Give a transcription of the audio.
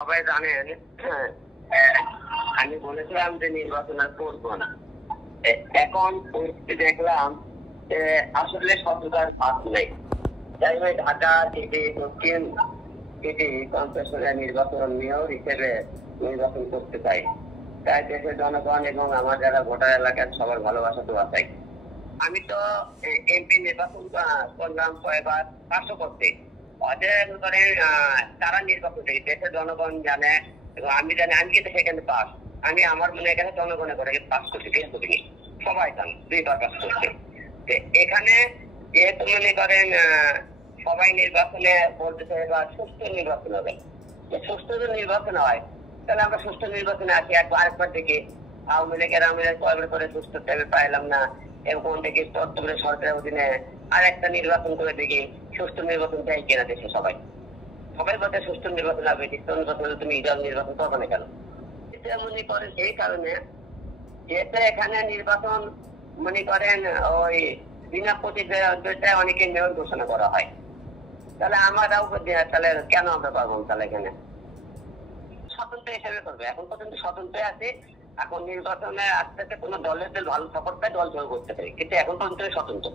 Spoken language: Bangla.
সবাই জানেন। আমি বলেছিলাম যে নির্বাচন আর করবো না। এখন পরিস্থিতি দেখলাম যে আসলে সততার ফাঁক নেই। তাই আমি ঢাকা থেকে দক্ষিণ থেকে কনফেশনের নির্বাচন মেয়র হিসেবে নির্বাচন করতে চাই। তাই দেশের জনগণ এবং আমার যারা ভোটার এলাকার সবার ভালোবাসা তো আছেই। আমি তো এমপি নির্বাচন করলাম কয়েকবার, 500 করতে ওদের ধরে তারা নির্বাচন থেকে দেশের জনগণ জানে এবং আমি জানি। আমি কিন্তু সেখানে পাস, আমি আমার মনে এখানে জনগণে করে পাস করছি, ফেল করিনি। সবাই জান 2বার পাস করছে। এখানে যেহেতু মনে করেন সবাই নির্বাচনে বলতেছে এবার সুস্থ নির্বাচন হবে। সুস্থ যদি নির্বাচন হয় তাহলে আমরা সুস্থ নির্বাচনে আসি। আরেকবার দেখি আওয়ামী লীগের কয়েকবার করে সুস্থ পাইলাম না, এবং থেকে বর্তমানে সরকারের অধীনে আর একটা নির্বাচন করে দেখি সুস্থ নির্বাচন চাই কিনা দেশে সবাই বলতে সুস্থ নির্বাচন হবে। নির্বাচন তুমি ইজাল নির্বাচন করবে না কেন? এটা মনে করেন এই কারণে যেটা এখানে নির্বাচন মনে করেন ওই বিনা প্রতিদ্বন্দ্বিতায় অনেকে মেয়র ঘোষণা করা হয়। তাহলে আমরাও তাহলে কেন আমরা পারবো? তাহলে এখানে স্বতন্ত্র হিসেবে করবে। এখন পর্যন্ত স্বতন্ত্র আছে। এখন নির্বাচনে আস্তে আস্তে কোনো দলের ভালো সাপোর্ট পায়, দল জয় করতে পারে, কিন্তু এখন পর্যন্ত স্বতন্ত্র।